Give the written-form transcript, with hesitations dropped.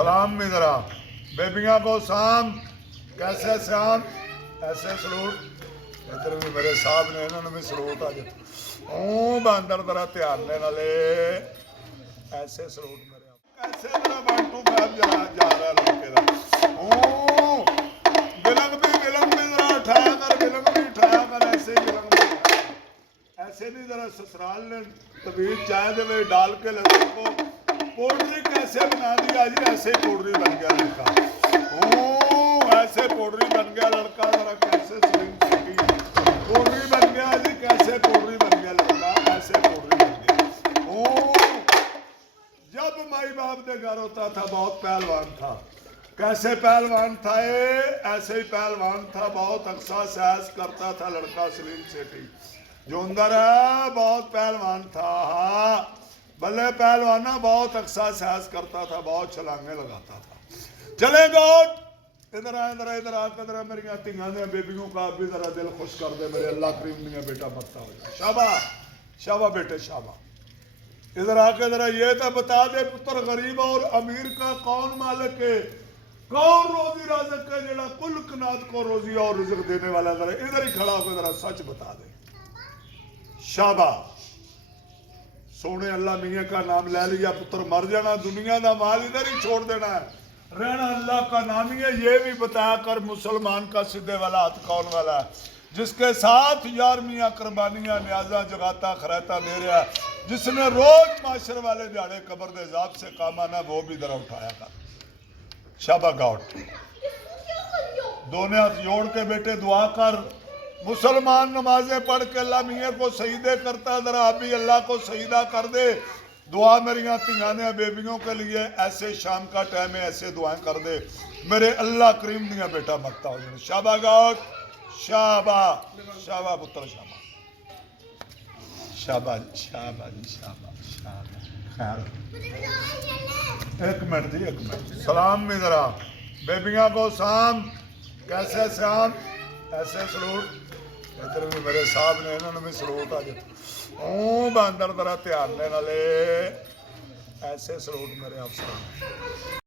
सलाम भी जरा बेबियां को साम कैसे श्याम ऐसे सलूट। इधर भी मेरे साहब ने इन्होंने भी सलूट अज ओ बंदर जरा ध्यान देने वाले ऐसे सलूट मेरे कैसे जरा 1 2 5 जरा जा रहा लड़के का ओ विलंग भी जरा उठाया कर विलंग भी उठाया कर ऐसे ही विलंग भी ऐसे नहीं जरा ससुराल ने तवीज चाय दे डाल के लड़के को पोल्ट्री कैसे बना दिया जी ऐसे पोल्ट्री बन गया लड़का ओ ऐसे पोल्ट्री बन गया लड़का जरा कैसे स्विंग सिटी पोल्ट्री बन गया जी कैसे पोल्ट्री बन गया लड़का ऐसे पोल्ट्री बन गया ओ जब माई बाप के घर होता था बहुत पहलवान था। कैसे पहलवान था ये ऐसे ही पहलवान था बहुत एक्सरसाइज करता था लड़का सलीम सेठी जो अंदर है बहुत पहलवान था। हाँ भले पहलवाना बहुत एक्सरसाइज करता था बहुत छलांगे लगाता था। चले गोट इधर आ मेरी तिंगा ने बेबियों का भी जरा दिल खुश कर दे मेरे अल्लाह करीम नहीं बेटा मरता हो जाए शाबाश शाबाश बेटे शाबाश। इधर आके जरा ये तो बता दे पुत्र गरीब और अमीर का कौन मालिक है कौन रोजी राजक है जरा कुल कनात को रोजी और रिज़्क़ देने वाला जरा इधर ही खड़ा होकर जरा सच बता दे शाबाश। सोने अल्लाह मियाँ का नाम ले लिया पुत्र मर जाना दुनिया का माल इधर ही छोड़ देना है रहना अल्लाह का नाम ही है। ये भी बताया कर मुसलमान का सीधे वाला हाथ कौन वाला है जिसके साथ यार मियाँ कुर्बानियाँ न्याजा जगाता खराता दे रहा है जिसने रोज माशर वाले दिहाड़े कब्र के हिसाब से काम आना वो भी जरा उठाया कर शाबा गाउट दोनों हाथ जोड़ के बेटे दुआ कर मुसलमान नमाजें पढ़ के अल्लाह मियाँ को शहीदे करता जरा अभी अल्लाह को शहीदा कर दे दुआ मेरी तिंगाने बेबियों के लिए ऐसे शाम का टाइम है ऐसे दुआएं कर दे मेरे अल्लाह करीम दिया बेटा मकता हो जाए शाबा गाउट शाबा शाबा पुत्र शाबा शाबा शाबा जी शाबा शाबा खैर एक मिनट जी एक मिनट सलाम भी जरा बेबियां को साम कैसे श्याम ऐसे सलूट। इधर भी मेरे साहब ने इन्होंने भी सलूट अज ओ बंदर जरा ध्यान देने वाले ऐसे सलूट मेरे अफसर।